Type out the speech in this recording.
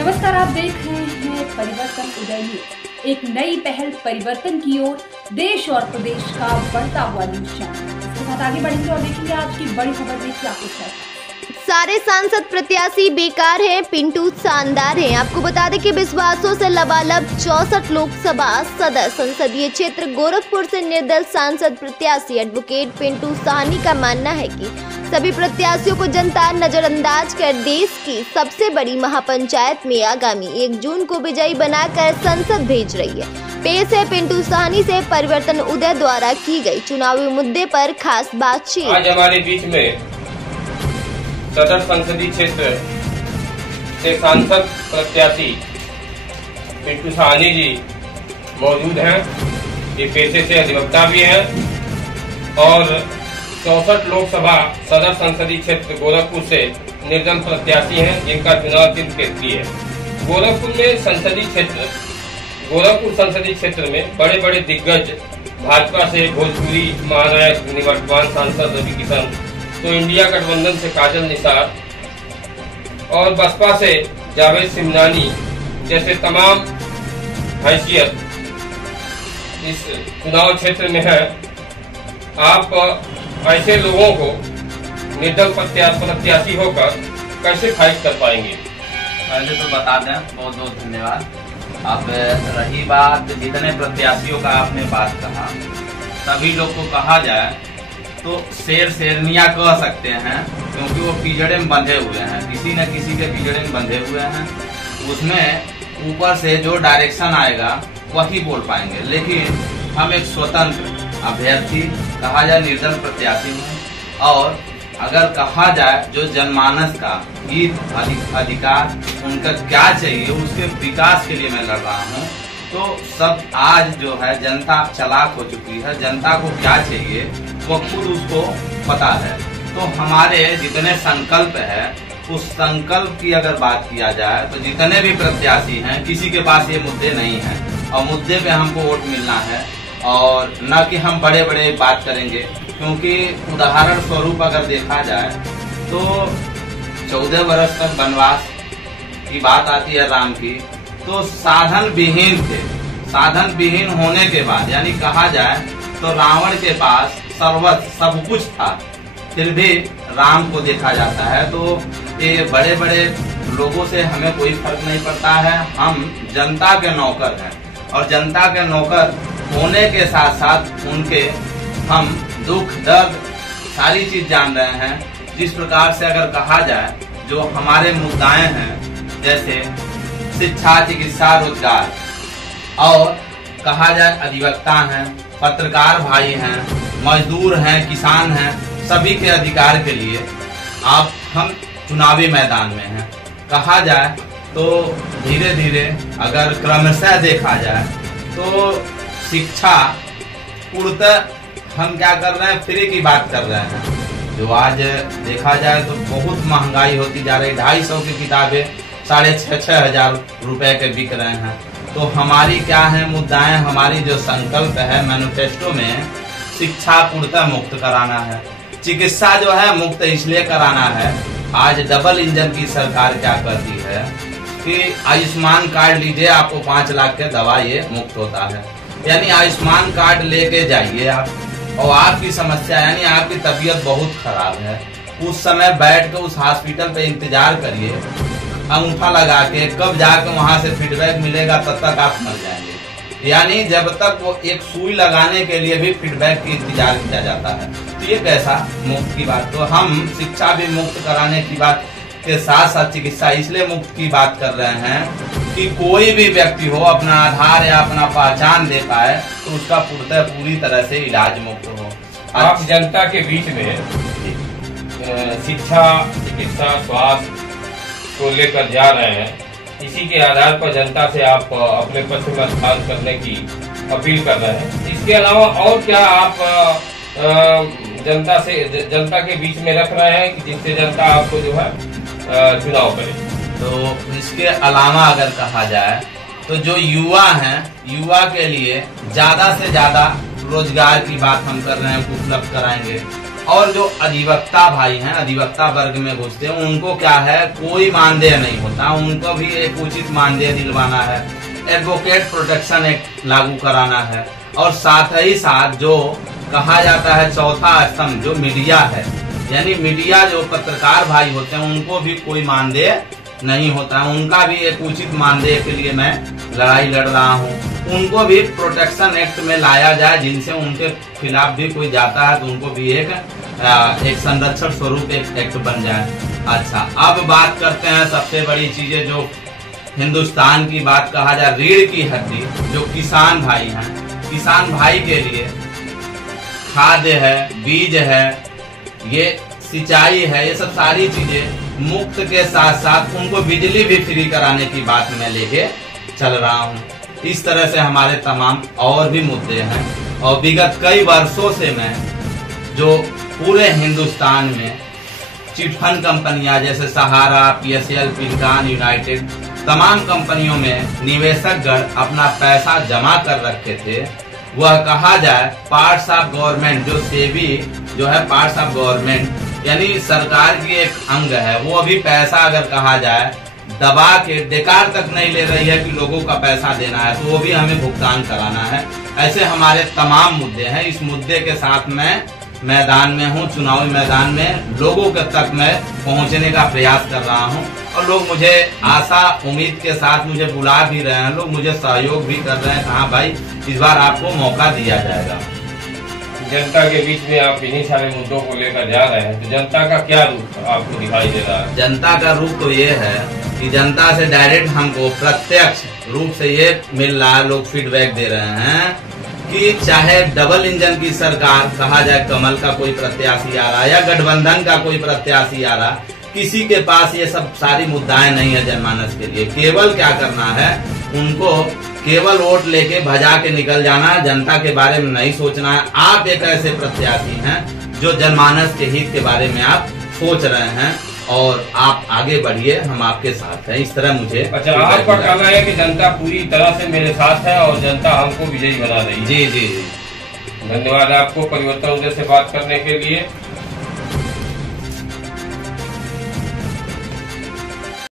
नमस्कार, आप देख रहे हैं परिवर्तन उदय न्यूज। एक नई पहल परिवर्तन की ओर देश और प्रदेश का बढ़ता हुआ न्यूज चैनल। इसके साथ आगे बढ़ेंगे और देखेंगे आज की बड़ी खबर में क्या कुछ है। सारे सांसद प्रत्याशी बेकार हैं, पिंटू शानदार हैं। आपको बता दें कि विश्वासों से लबालब 64 लोकसभा सदस्य संसदीय क्षेत्र गोरखपुर से निर्दल सांसद प्रत्याशी एडवोकेट पिंटू साहनी का मानना है कि सभी प्रत्याशियों को जनता नजरअंदाज कर देश की सबसे बड़ी महापंचायत में आगामी 1 जून को विजयी बनाकर संसद भेज रही है। पेश है पिंटू साहनी से परिवर्तन उदय द्वारा की गई चुनावी मुद्दे पर खास बातचीत। आज हमारे बीच में सदर संसदीय क्षेत्र से सांसद प्रत्याशी पिंटू साहनी जी मौजूद हैं। ये पेशे से अधिवक्ता भी हैं और 64 लोकसभा सदर संसदीय क्षेत्र गोरखपुर से निर्दल प्रत्याशी हैं, जिनका चुनाव चिन्ह केसरी है। गोरखपुर संसदीय क्षेत्र में बड़े बड़े दिग्गज भाजपा से भोजपुरी महानायक निवर्तमान सांसद रवि किशन, तो इंडिया गठबंधन से काजल निसार और बसपा से जावेद सिमनानी जैसे तमाम हैसियत इस चुनाव क्षेत्र में है। आप ऐसे लोगों को निर्दल प्रत्याशी होकर कैसे फाइट कर पाएंगे? पहले तो बता दें, बहुत बहुत धन्यवाद। अब रही बात जितने प्रत्याशियों का आपने बात कहा, सभी लोग को कहा जाए तो शेर शेरनिया कह सकते हैं, क्योंकि वो पिंजड़े में बंधे हुए हैं, किसी न किसी के पिंजड़े में बंधे हुए हैं। उसमें ऊपर से जो डायरेक्शन आएगा वही बोल पाएंगे। लेकिन हम एक स्वतंत्र अभ्यर्थी, कहा जाए निर्दल प्रत्याशी हूँ, और अगर कहा जाए जो जनमानस का हित अधिकार उनका क्या चाहिए, उसके विकास के लिए मैं लड़ रहा हूँ। तो सब आज जो है जनता चालाक हो चुकी है, जनता को क्या चाहिए वो खुद उसको पता है। तो हमारे जितने संकल्प है, उस संकल्प की अगर बात किया जाए तो जितने भी प्रत्याशी हैं, किसी के पास ये मुद्दे नहीं है और मुद्दे पे हमको वोट मिलना है, और न कि हम बड़े बड़े बात करेंगे। क्योंकि उदाहरण स्वरूप अगर देखा जाए तो 14 वर्ष तक वनवास की बात आती है राम की, तो साधन विहीन थे। साधन विहीन होने के बाद, यानी कहा जाए तो रावण के पास सर्वस्व सब कुछ था, फिर भी राम को देखा जाता है। तो ये बड़े बड़े लोगों से हमें कोई फर्क नहीं पड़ता है। हम जनता के नौकर हैं और जनता के नौकर होने के साथ साथ उनके हम दुख दर्द सारी चीज जान रहे हैं। जिस प्रकार से अगर कहा जाए जो हमारे मुद्दाएं हैं, जैसे शिक्षा, चिकित्सा, रोजगार, और कहा जाए अधिवक्ता हैं, पत्रकार भाई हैं, मजदूर हैं, किसान हैं, सभी के अधिकार के लिए आप हम चुनावी मैदान में हैं। कहा जाए तो धीरे धीरे अगर क्रमशः देखा जाए तो शिक्षा पूर्णतः हम क्या कर रहे हैं, फ्री की बात कर रहे हैं। जो आज देखा जाए तो बहुत महंगाई होती जा रही, 250 की किताबें 6,500 हजार रुपए के बिक रहे हैं। तो हमारी क्या है मुद्दाएं, हमारी जो संकल्प है मैनिफेस्टो में, शिक्षा पूर्णतः मुक्त कराना है, चिकित्सा जो है मुक्त इसलिए कराना है। आज डबल इंजन की सरकार क्या करती है कि आयुष्मान कार्ड लीजिए, आपको 5 लाख के दवा ये मुक्त होता है। यानी आयुष्मान कार्ड लेके जाइए आप, और आपकी समस्या यानी आपकी तबीयत बहुत खराब है, उस समय बैठ कर उस हॉस्पिटल पे इंतजार करिए, अंगूठा लगा के, कब जाकर वहां से फीडबैक मिलेगा तब तक आप मर जाएंगे। यानी जब तक वो एक सुई लगाने के लिए भी फीडबैक की इंतजार किया जाता है। तो ये कैसा मुफ्त की बात। तो हम शिक्षा भी मुक्त कराने की बात के साथ साथ चिकित्सा इसलिए मुफ्त की बात कर रहे हैं कि कोई भी व्यक्ति हो अपना आधार या अपना पहचान दे पाए तो उसका पूरी तरह से इलाज मुक्त हो। आप जनता के बीच में शिक्षा, चिकित्सा, स्वास्थ्य को लेकर जा रहे हैं, इसी के आधार पर जनता से आप अपने पक्ष में मतदान करने की अपील कर रहे हैं। इसके अलावा और क्या आप जनता के बीच में रख रहे हैं कि जिससे जनता आपको जो है चुनाव करे? तो इसके अलावा अगर कहा जाए तो जो युवा हैं, युवा के लिए ज्यादा से ज्यादा रोजगार की बात हम कर रहे हैं, उपलब्ध कराएंगे। और जो अधिवक्ता भाई हैं, अधिवक्ता वर्ग में घुसते हैं, उनको क्या है, कोई मानदेय नहीं होता, उनको भी एक उचित मानदेय दिलवाना है, एडवोकेट प्रोटेक्शन एक्ट लागू कराना है, और साथ ही साथ जो कहा जाता है चौथा स्तंभ जो मीडिया है, यानी मीडिया जो पत्रकार भाई होते हैं उनको भी कोई मानदेय नहीं होता, उनका भी एक उचित मानदेय के लिए मैं लड़ाई लड़ रहा हूँ। उनको भी प्रोटेक्शन एक्ट में लाया जाए, जिनसे उनके खिलाफ भी कोई जाता है तो उनको भी एक संरक्षण स्वरूप एक एक्ट बन जाए। अच्छा, अब बात करते हैं सबसे बड़ी चीजें जो हिंदुस्तान की बात कहा जाए, रीढ़ की हड्डी जो किसान भाई हैं, किसान भाई के लिए खाद्य है, बीज है, ये सिंचाई है, ये सब सारी चीजें मुफ्त के साथ साथ उनको बिजली भी फ्री कराने की बात मैं लेके चल रहा हूँ। इस तरह से हमारे तमाम और भी मुद्दे हैं, और विगत कई वर्षों से मैं जो पूरे हिंदुस्तान में चिटफंड कंपनियां जैसे सहारा, PSL, पिलकान, यूनाइटेड, तमाम कंपनियों में निवेशक गण अपना पैसा जमा कर रखे थे, वह कहा जाए पार्ट्स ऑफ गवर्नमेंट जो सेबी जो है, पार्ट्स ऑफ गवर्नमेंट यानी सरकार की एक अंग है, वो अभी पैसा अगर कहा जाए दबा के डेकार तक नहीं ले रही है कि लोगों का पैसा देना है, तो वो भी हमें भुगतान कराना है। ऐसे हमारे तमाम मुद्दे हैं। इस मुद्दे के साथ मैं मैदान में हूँ, चुनावी मैदान में लोगों के तक मैं पहुँचने का प्रयास कर रहा हूँ, और लोग मुझे आशा उम्मीद के साथ मुझे बुला भी रहे हैं, लोग मुझे सहयोग भी कर रहे हैं। हाँ भाई, इस बार आपको मौका दिया जाएगा। जनता के बीच में आप इन्हीं सारे मुद्दों को लेकर जा रहे हैं, तो जनता का क्या रूप आपको दिखाई दे रहा है? जनता का रूप तो ये है कि जनता से डायरेक्ट हमको प्रत्यक्ष रूप से ये मिल रहा है, लोग फीडबैक दे रहे हैं कि चाहे डबल इंजन की सरकार कहा जाए, कमल का कोई प्रत्याशी आ रहा या गठबंधन का कोई प्रत्याशी आ रहा, किसी के पास ये सब सारी मुद्दाएं नहीं है जनमानस के लिए। केवल क्या करना है, उनको केवल वोट लेके भजा के निकल जाना है, जनता के बारे में नहीं सोचना है। आप एक ऐसे प्रत्याशी हैं जो जनमानस के हित के बारे में आप सोच रहे हैं, और आप आगे बढ़िए, हम आपके साथ हैं, इस तरह मुझे। अच्छा, आपका कहना है कि जनता पूरी तरह से मेरे साथ है और जनता हमको विजयी बना रही है। जी जी जी, धन्यवाद आपको परिवर्तन उदय से बात करने के लिए।